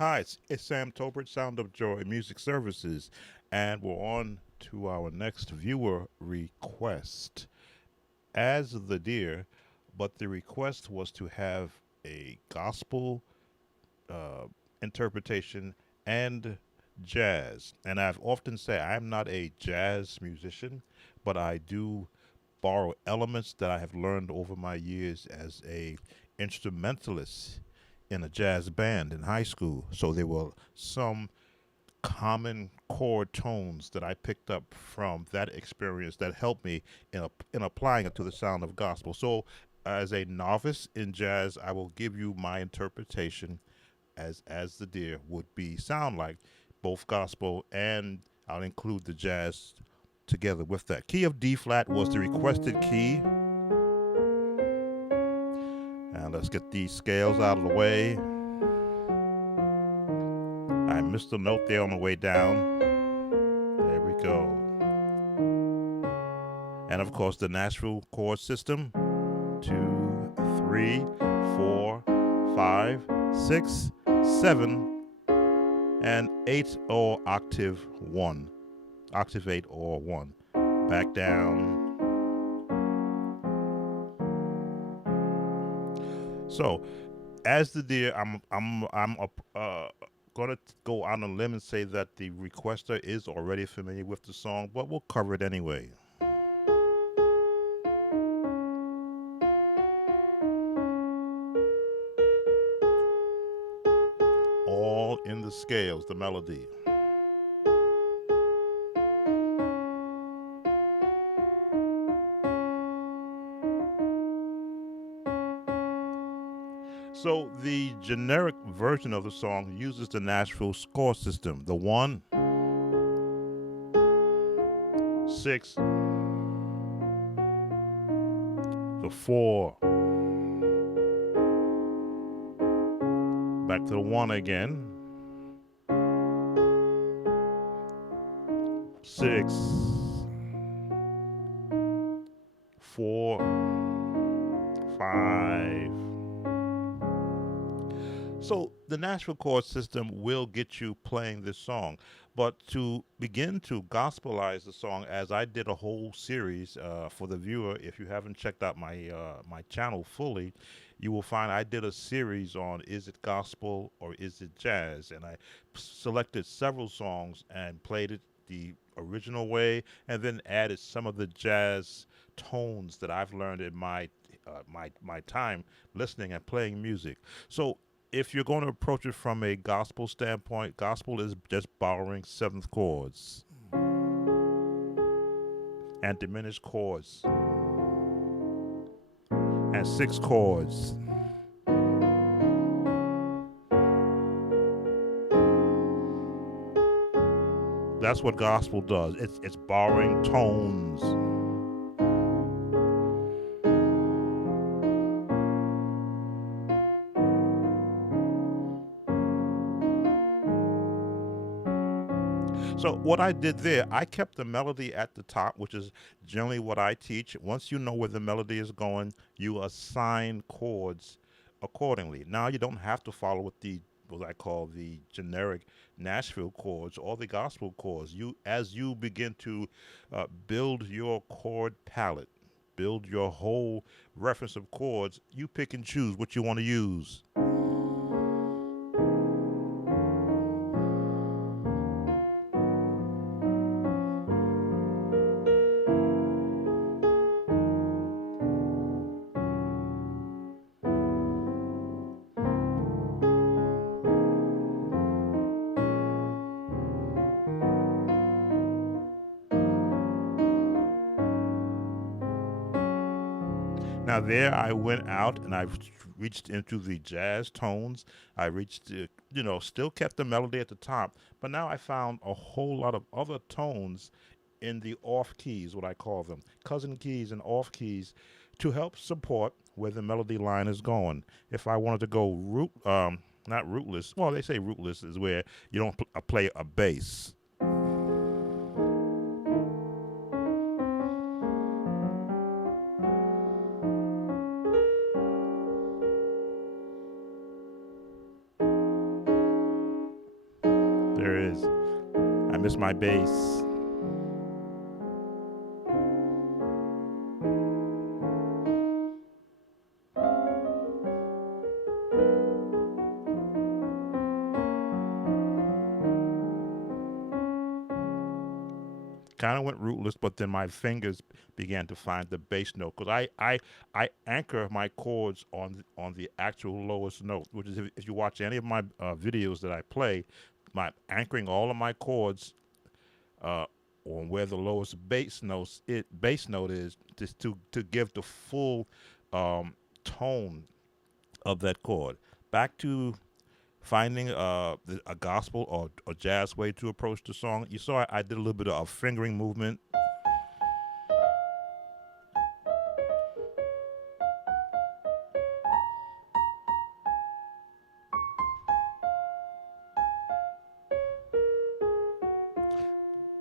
Hi, it's Sam Tolbert, Sound of Joy Music Services, and we're on to our next viewer request. As the deer, but the request was to have a gospel uh, interpretation and jazz. And I've often said I'm not a jazz musician, but I do borrow elements that I have learned over my years as a instrumentalist in a jazz band in high school. So there were some common chord tones that I picked up from that experience that helped me in applying it to the sound of gospel. So as a novice in jazz, I will give you my interpretation as the deer would be sound like, both gospel and I'll include the jazz together with that. Key of D flat was the requested key. And let's get these scales out of the way. I missed a note there on the way down. There we go. And of course, the Nashville chord system: 2, 3, 4, 5, 6, 7, and 8 or octave 1. Octave 8 or 1. Back down. So, as the deer, I'm gonna go on a limb and say that the requester is already familiar with the song, but we'll cover it anyway. All in the scales, the melody. So the generic version of the song uses the Nashville score system: the 1, 6, the 4, back to the 1 again, 6, 4, 5. So the Nashville chord system will get you playing this song, but to begin to gospelize the song, as I did a whole series for the viewer, if you haven't checked out my channel fully, you will find I did a series on is it gospel or is it jazz, and I selected several songs and played it the original way, and then added some of the jazz tones that I've learned in my time listening and playing music. So if you're going to approach it from a gospel standpoint, gospel is just borrowing seventh chords and diminished chords and sixth chords. That's what gospel does. It's borrowing tones. So what I did there, I kept the melody at the top, which is generally what I teach. Once you know where the melody is going, you assign chords accordingly. Now you don't have to follow with the what I call the generic Nashville chords or the gospel chords. You as you begin to build your chord palette, build your whole reference of chords, you pick and choose what you want to use. Now there I went out and I reached into the jazz tones. I reached, still kept the melody at the top, but now I found a whole lot of other tones in the off keys, what I call them, cousin keys and off keys, to help support where the melody line is going. If I wanted to go not rootless. Well, they say rootless is where you don't play a bass. There is. I miss my bass. Kind of went rootless, but then my fingers began to find the bass note because I anchor my chords on the actual lowest note, which is if you watch any of my videos that I play, my anchoring all of my chords uh, on where the lowest bass note is, just to give the full um, tone of that chord. Back to finding a gospel or jazz way to approach the song. You saw I did a little bit of fingering movement.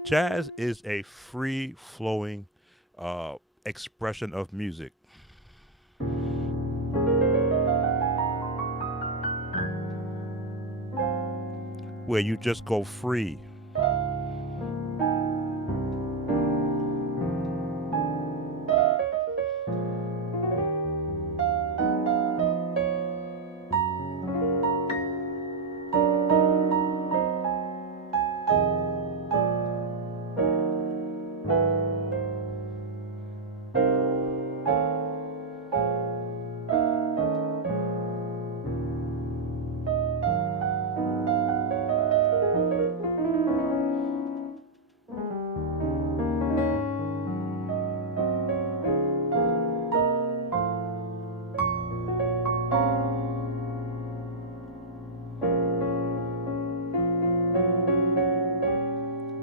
Jazz is a free flowing expression of music where you just go free.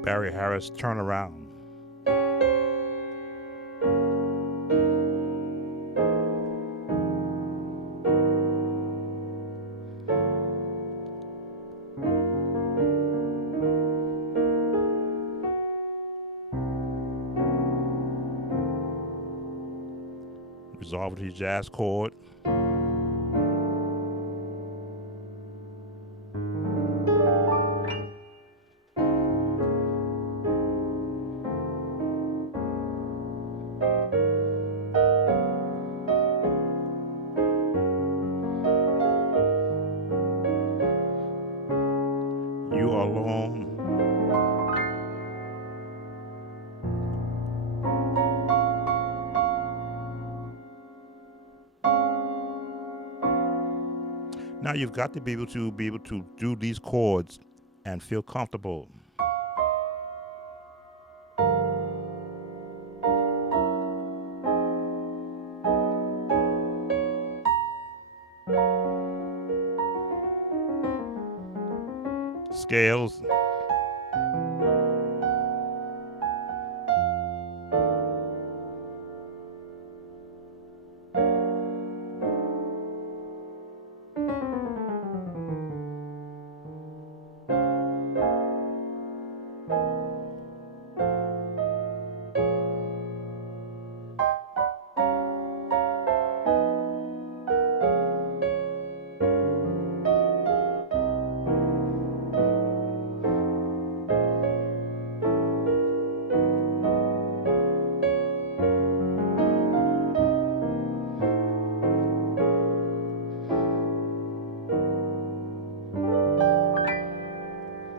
Barry Harris, Turn Around. Resolve the jazz chord. You Are Alone. Now you've got to be able to do these chords and feel comfortable. Scales.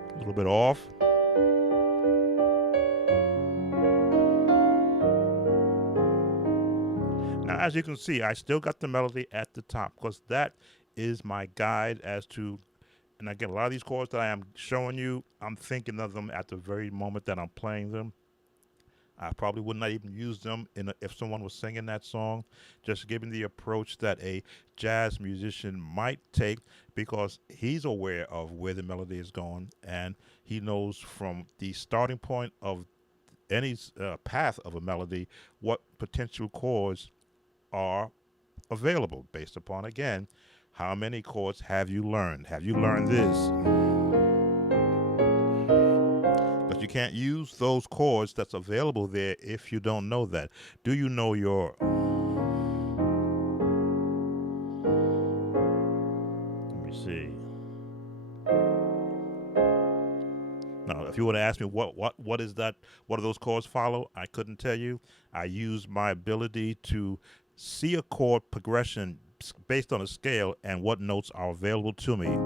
A little bit off. Now, as you can see, I still got the melody at the top because that is my guide as to, and again, a lot of these chords that I am showing you, I'm thinking of them at the very moment that I'm playing them. I probably would not even use them if someone was singing that song, just given the approach that a jazz musician might take because he's aware of where the melody is going and he knows from the starting point of any path of a melody what potential chords are available based upon, again, how many chords have you learned? Have you learned this? But you can't use those chords that's available there if you don't know that. Do you know your... Let me see. If you would have asked me what is that, what do those chords follow, I couldn't tell you. I use my ability to see a chord progression based on a scale and what notes are available to me.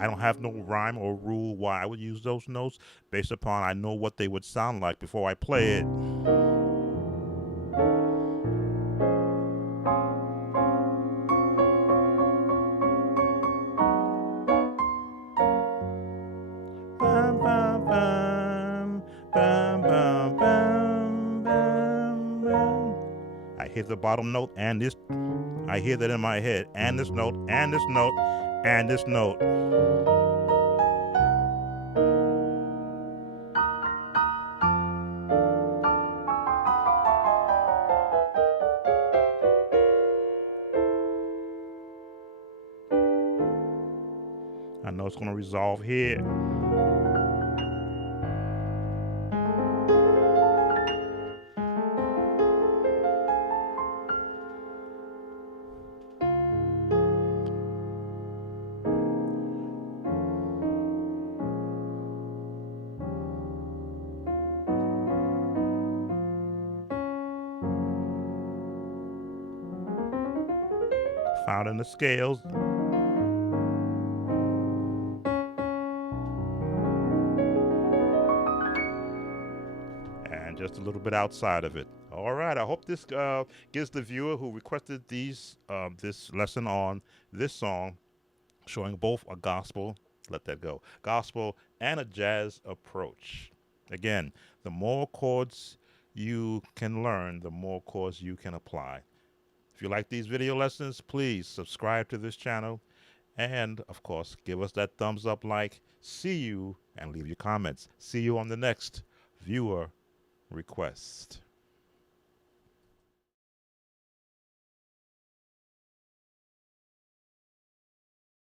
I don't have no rhyme or rule why I would use those notes. Based upon I know what they would sound like before I play it. Bam, bam, bam, bam, bam, bam, bam, bam. I hit the bottom note and this. I hear that in my head, and this note, and this note, and this note. I know it's going to resolve here. Found in the scales. And just a little bit outside of it. All right. I hope this gives the viewer who requested this lesson on this song, showing both a gospel, let that go, gospel and a jazz approach. Again, the more chords you can learn, the more chords you can apply. If you like these video lessons, please subscribe to this channel. And, of course, give us that thumbs up like. See you, and leave your comments. See you on the next viewer request.